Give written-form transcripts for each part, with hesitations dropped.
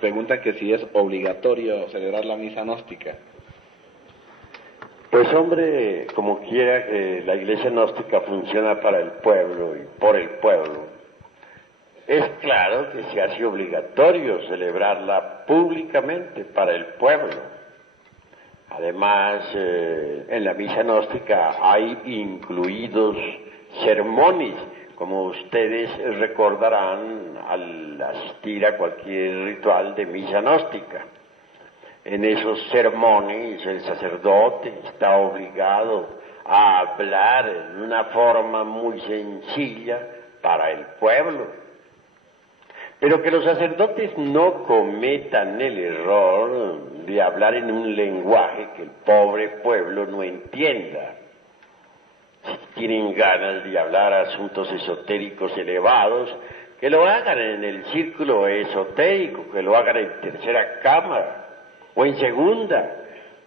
pregunta que si es obligatorio celebrar la misa gnóstica. Pues hombre, como quiera que la iglesia gnóstica funciona para el pueblo y por el pueblo, es claro que se hace obligatorio celebrarla públicamente para el pueblo. Además, en la misa gnóstica hay incluidos sermones, como ustedes recordarán al asistir a cualquier ritual de misa gnóstica. En esos sermones el sacerdote está obligado a hablar en una forma muy sencilla para el pueblo. Pero que los sacerdotes no cometan el error de hablar en un lenguaje que el pobre pueblo no entienda. Si tienen ganas de hablar asuntos esotéricos elevados, que lo hagan en el círculo esotérico, que lo hagan en tercera cámara o en segunda,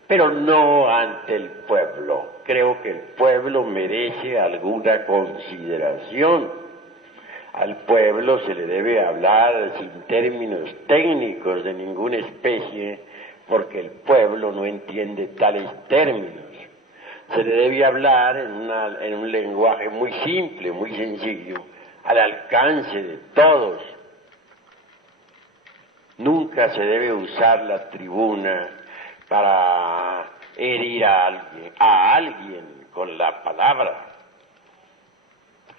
pero no ante el pueblo. Creo que el pueblo merece alguna consideración. Al pueblo se le debe hablar sin términos técnicos de ninguna especie, porque el pueblo no entiende tales términos. Se le debe hablar en un lenguaje muy simple, muy sencillo, al alcance de todos. Nunca se debe usar la tribuna para herir a alguien con la palabra.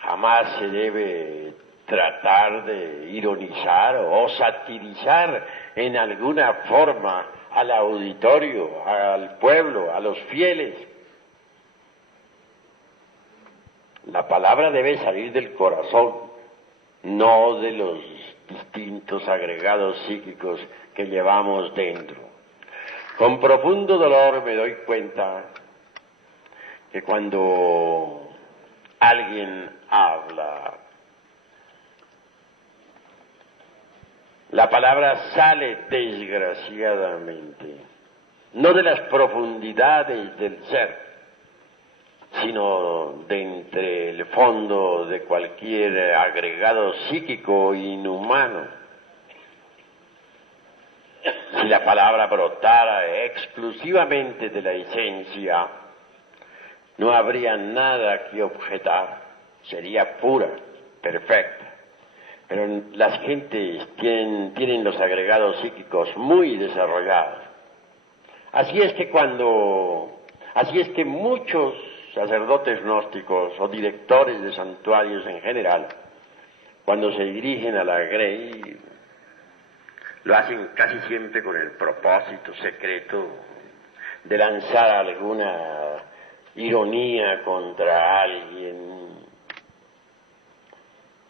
Jamás se debe tratar de ironizar o satirizar en alguna forma al auditorio, al pueblo, a los fieles. La palabra debe salir del corazón, no de los distintos agregados psíquicos que llevamos dentro. Con profundo dolor me doy cuenta que cuando alguien habla, la palabra sale desgraciadamente, no de las profundidades del ser, sino de entre el fondo de cualquier agregado psíquico inhumano. Si la palabra brotara exclusivamente de la esencia, no habría nada que objetar, sería pura, perfecta. Pero las gentes tienen los agregados psíquicos muy desarrollados. Así es que muchos sacerdotes gnósticos o directores de santuarios en general, cuando se dirigen a la Grey, lo hacen casi siempre con el propósito secreto de lanzar alguna ironía contra alguien,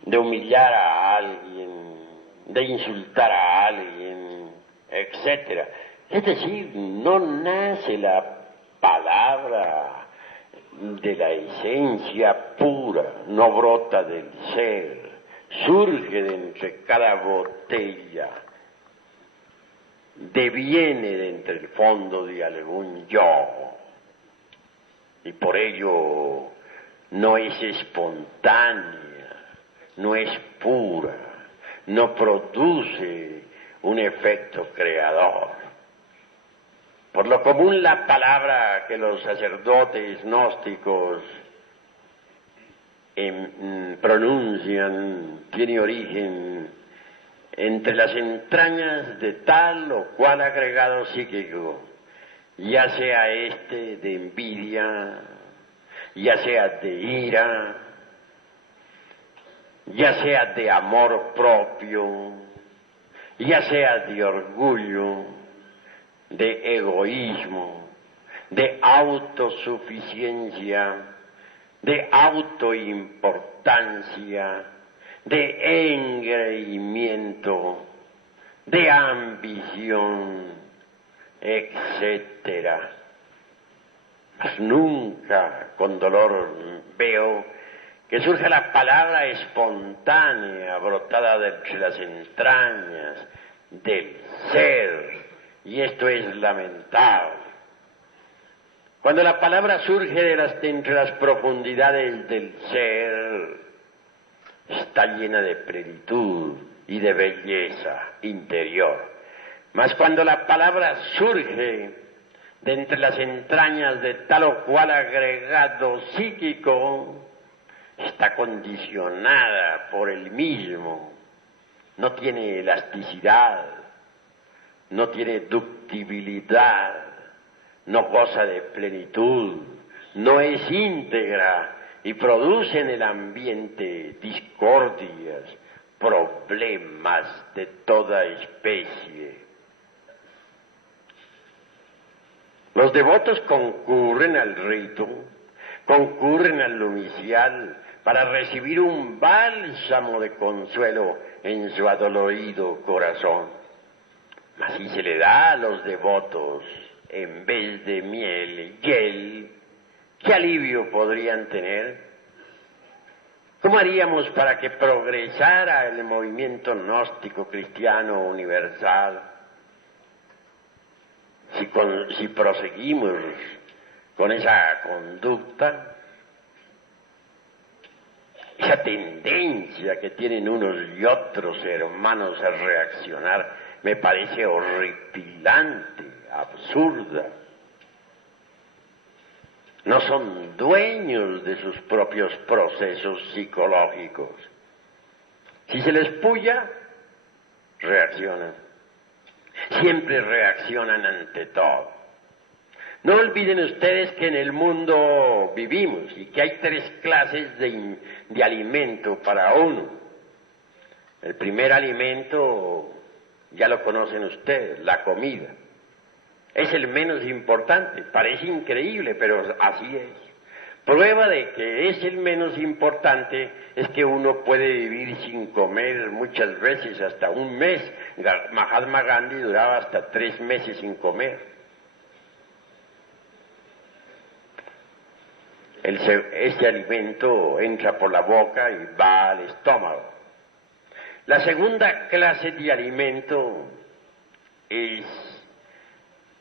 de humillar a alguien, de insultar a alguien, etc. Es decir, no nace la palabra de la esencia pura, no brota del ser, surge de entre cada botella, deviene de entre el fondo de algún yo, y por ello no es espontánea, no es pura, no produce un efecto creador. Por lo común, la palabra que los sacerdotes gnósticos pronuncian tiene origen entre las entrañas de tal o cual agregado psíquico, ya sea este de envidia, ya sea de ira, ya sea de amor propio, ya sea de orgullo, de egoísmo, de autosuficiencia, de autoimportancia, de engreimiento, de ambición, etcétera. Mas nunca con dolor veo que surja la palabra espontánea, brotada de entre las entrañas del ser. Y esto es lamentable. Cuando la palabra surge de entre las profundidades del ser, está llena de plenitud y de belleza interior. Mas cuando la palabra surge de entre las entrañas de tal o cual agregado psíquico, está condicionada por el mismo, no tiene elasticidad, no tiene ductibilidad, no goza de plenitud, no es íntegra y produce en el ambiente discordias, problemas de toda especie. Los devotos concurren al rito, concurren al nupcial para recibir un bálsamo de consuelo en su adolorido corazón. Mas si se le da a los devotos, en vez de miel, hiel, ¿qué alivio podrían tener? ¿Cómo haríamos para que progresara el movimiento gnóstico cristiano universal? Si proseguimos con esa conducta, esa tendencia que tienen unos y otros hermanos a reaccionar, me parece horripilante, absurda. No son dueños de sus propios procesos psicológicos. Si se les puya, reaccionan. Siempre reaccionan ante todo. No olviden ustedes que en el mundo vivimos y que hay 3 clases de alimento para uno. El primer alimento, ya lo conocen ustedes, la comida. Es el menos importante, parece increíble, pero así es. Prueba de que es el menos importante es que uno puede vivir sin comer muchas veces hasta un mes. Mahatma Gandhi duraba hasta 3 meses sin comer. Este alimento entra por la boca y va al estómago. La segunda clase de alimento es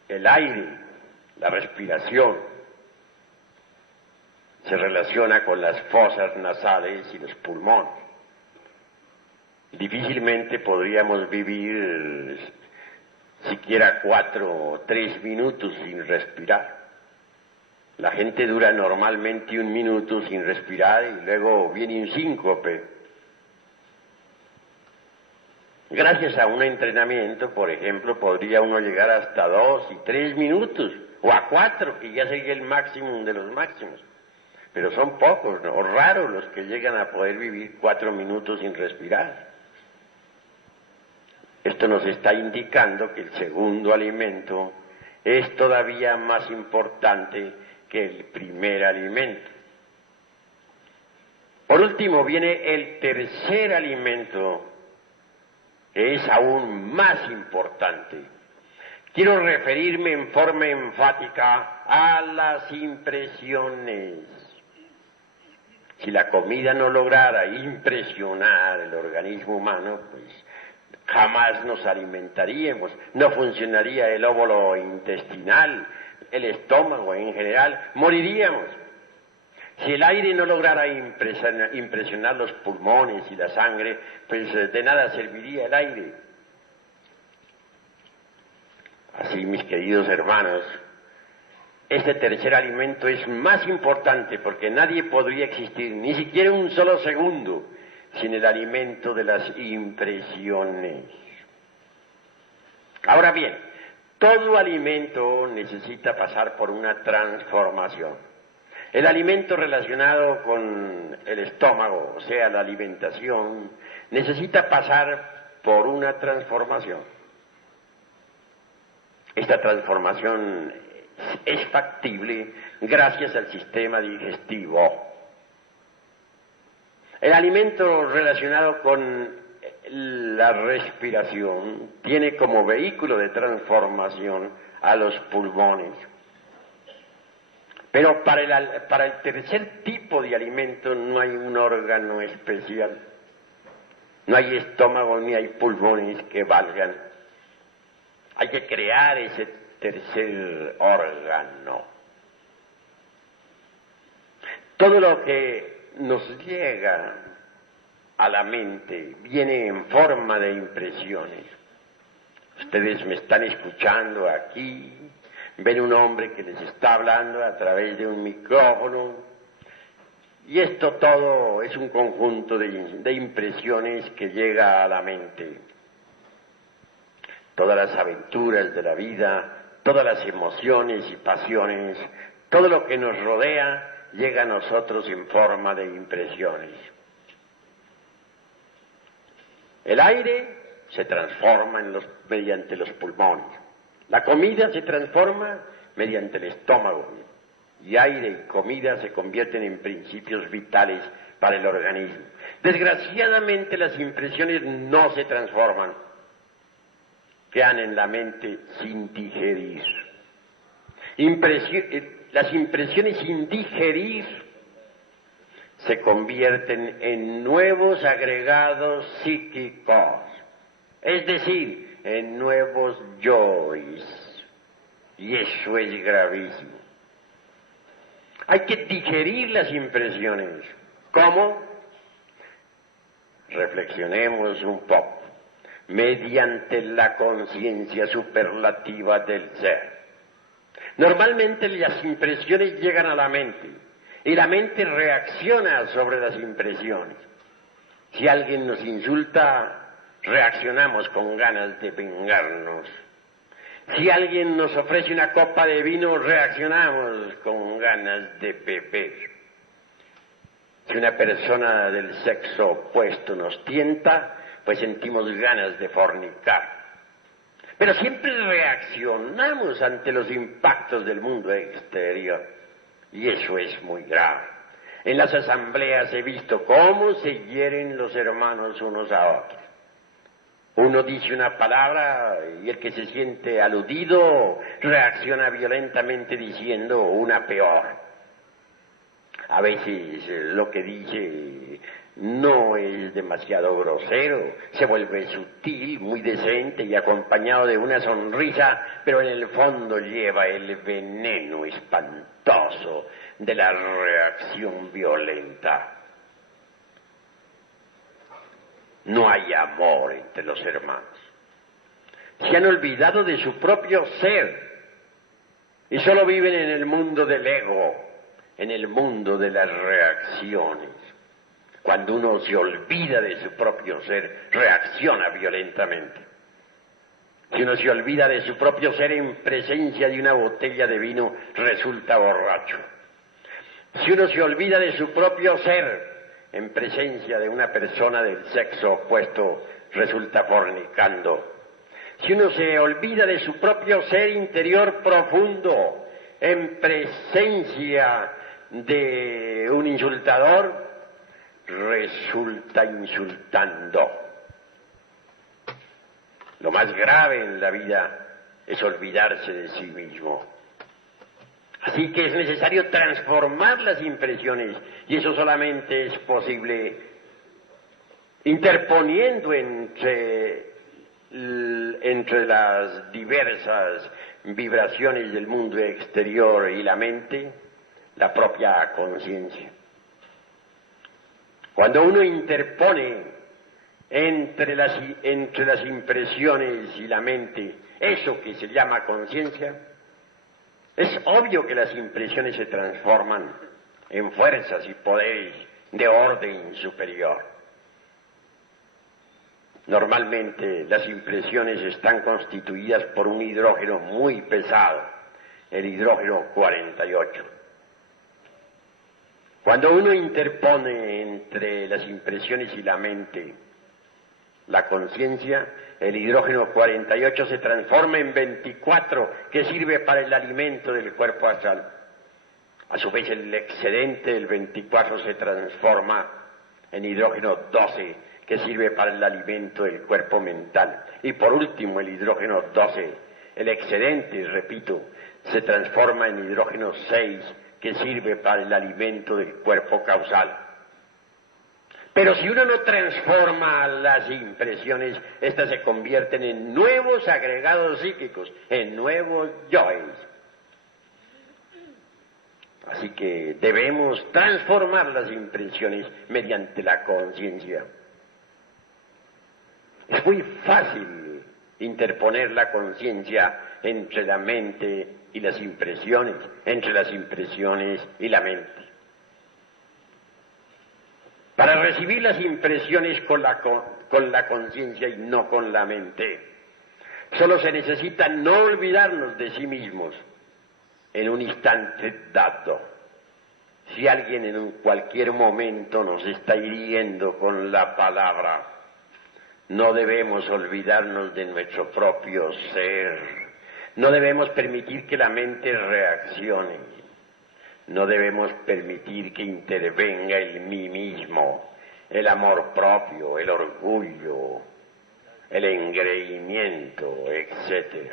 el aire, la respiración. Se relaciona con las fosas nasales y los pulmones. Difícilmente podríamos vivir siquiera 4 o 3 minutos sin respirar. La gente dura normalmente 1 minuto sin respirar y luego viene un síncope. Gracias a un entrenamiento, por ejemplo, podría uno llegar hasta 2 y 3 minutos, o a 4, que ya sería el máximo de los máximos. Pero son pocos, ¿no? O raros los que llegan a poder vivir 4 minutos sin respirar. Esto nos está indicando que el segundo alimento es todavía más importante que el primer alimento. Por último viene el tercer alimento, que es aún más importante. Quiero referirme en forma enfática a las impresiones. Si la comida no lograra impresionar el organismo humano, pues jamás nos alimentaríamos, no funcionaría el óvulo intestinal, el estómago en general, moriríamos. Si el aire no lograra impresionar los pulmones y la sangre, pues de nada serviría el aire. Así, mis queridos hermanos, este tercer alimento es más importante porque nadie podría existir, ni siquiera un solo segundo, sin el alimento de las impresiones. Ahora bien, todo alimento necesita pasar por una transformación. El alimento relacionado con el estómago, o sea, la alimentación, necesita pasar por una transformación. Esta transformación es factible gracias al sistema digestivo. El alimento relacionado con la respiración tiene como vehículo de transformación a los pulmones. Pero para el tercer tipo de alimento no hay un órgano especial. No hay estómago ni hay pulmones que valgan. Hay que crear ese tercer órgano. Todo lo que nos llega a la mente viene en forma de impresiones. Ustedes me están escuchando aquí, ven un hombre que les está hablando a través de un micrófono, y esto todo es un conjunto de impresiones que llega a la mente. Todas las aventuras de la vida, todas las emociones y pasiones, todo lo que nos rodea llega a nosotros en forma de impresiones. El aire se transforma mediante los pulmones. La comida se transforma mediante el estómago. Y aire y comida se convierten en principios vitales para el organismo. Desgraciadamente las impresiones no se transforman. Quedan en la mente sin digerir. Las impresiones sin digerir se convierten en nuevos agregados psíquicos, es decir, en nuevos yoes, y eso es gravísimo. Hay que digerir las impresiones. ¿Cómo? Reflexionemos un poco. Mediante la conciencia superlativa del ser. Normalmente las impresiones llegan a la mente y la mente reacciona sobre las impresiones. Si alguien nos insulta, reaccionamos con ganas de vengarnos. Si alguien nos ofrece una copa de vino, reaccionamos con ganas de beber. Si una persona del sexo opuesto nos tienta, pues sentimos ganas de fornicar. Pero siempre reaccionamos ante los impactos del mundo exterior, y eso es muy grave. En las asambleas he visto cómo se hieren los hermanos unos a otros. Uno dice una palabra y el que se siente aludido reacciona violentamente diciendo una peor. A veces lo que dice no es demasiado grosero, se vuelve sutil, muy decente y acompañado de una sonrisa, pero en el fondo lleva el veneno espantoso de la reacción violenta. No hay amor entre los hermanos. Se han olvidado de su propio ser y solo viven en el mundo del ego, en el mundo de las reacciones. Cuando uno se olvida de su propio ser, reacciona violentamente. Si uno se olvida de su propio ser en presencia de una botella de vino, resulta borracho. Si uno se olvida de su propio ser en presencia de una persona del sexo opuesto, resulta fornicando. Si uno se olvida de su propio ser interior profundo en presencia de un insultador, resulta insultando. Lo más grave en la vida es olvidarse de sí mismo. Así que es necesario transformar las impresiones, y eso solamente es posible interponiendo entre las diversas vibraciones del mundo exterior y la mente, la propia conciencia. Cuando uno interpone entre las impresiones y la mente eso que se llama conciencia, es obvio que las impresiones se transforman en fuerzas y poderes de orden superior. Normalmente las impresiones están constituidas por un hidrógeno muy pesado, el hidrógeno 48. Cuando uno interpone entre las impresiones y la mente la conciencia, el hidrógeno 48 se transforma en 24, que sirve para el alimento del cuerpo astral. A su vez, el excedente del 24 se transforma en hidrógeno 12, que sirve para el alimento del cuerpo mental. Y por último, el hidrógeno 12, el excedente, repito, se transforma en hidrógeno 6, que sirve para el alimento del cuerpo causal. Pero si uno no transforma las impresiones, estas se convierten en nuevos agregados psíquicos, en nuevos yoes. Así que debemos transformar las impresiones mediante la conciencia. Es muy fácil interponer la conciencia entre la mente y las impresiones, entre las impresiones y la mente. Para recibir las impresiones con la conciencia y no con la mente, solo se necesita no olvidarnos de sí mismos en un instante dado. Si alguien en cualquier momento nos está hiriendo con la palabra, no debemos olvidarnos de nuestro propio ser. No debemos permitir que la mente reaccione. No debemos permitir que intervenga el mí mismo, el amor propio, el orgullo, el engreimiento, etc.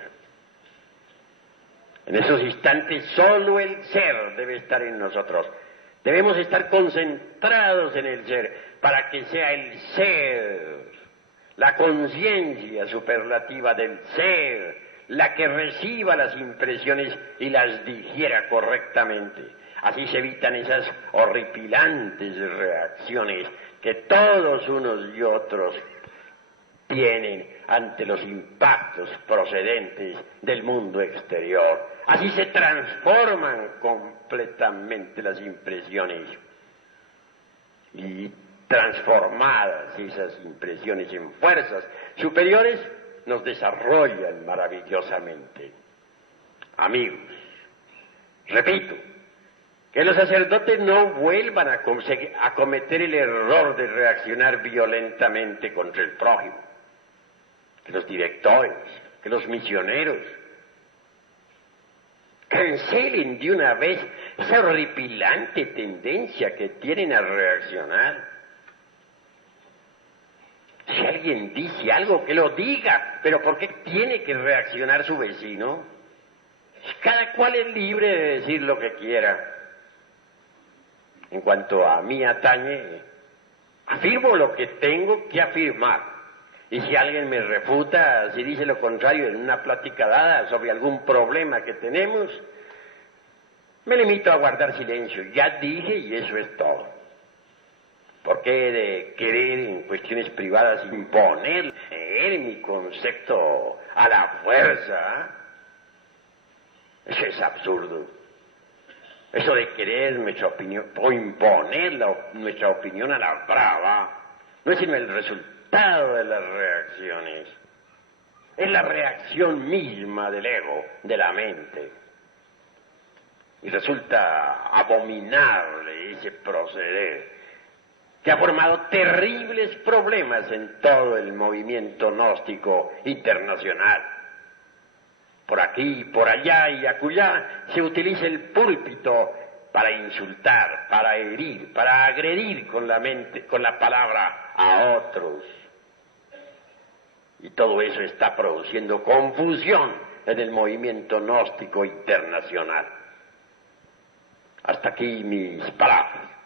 En esos instantes solo el ser debe estar en nosotros. Debemos estar concentrados en el ser para que sea el ser, la conciencia superlativa del ser, la que reciba las impresiones y las digiera correctamente. Así se evitan esas horripilantes reacciones que todos unos y otros tienen ante los impactos procedentes del mundo exterior. Así se transforman completamente las impresiones y transformadas esas impresiones en fuerzas superiores nos desarrollan maravillosamente. Amigos, repito, que los sacerdotes no vuelvan a cometer el error de reaccionar violentamente contra el prójimo, que los directores, que los misioneros cancelen de una vez esa horripilante tendencia que tienen a reaccionar. Si alguien dice algo, que lo diga, pero ¿por qué tiene que reaccionar su vecino? Cada cual es libre de decir lo que quiera. En cuanto a mí atañe, afirmo lo que tengo que afirmar. Y si alguien me refuta, si dice lo contrario en una plática dada sobre algún problema que tenemos, me limito a guardar silencio. Ya dije y eso es todo. ¿Por qué de querer en cuestiones privadas imponer mi concepto a la fuerza? Eso es absurdo. Eso de querer nuestra opinión o imponer nuestra opinión a la brava no es sino el resultado de las reacciones. Es la reacción misma del ego, de la mente. Y resulta abominable ese proceder que ha formado terribles problemas en todo el movimiento gnóstico internacional. Por aquí, por allá y acullá se utiliza el púlpito para insultar, para herir, para agredir con la mente, con la palabra a otros. Y todo eso está produciendo confusión en el movimiento gnóstico internacional. Hasta aquí mis palabras.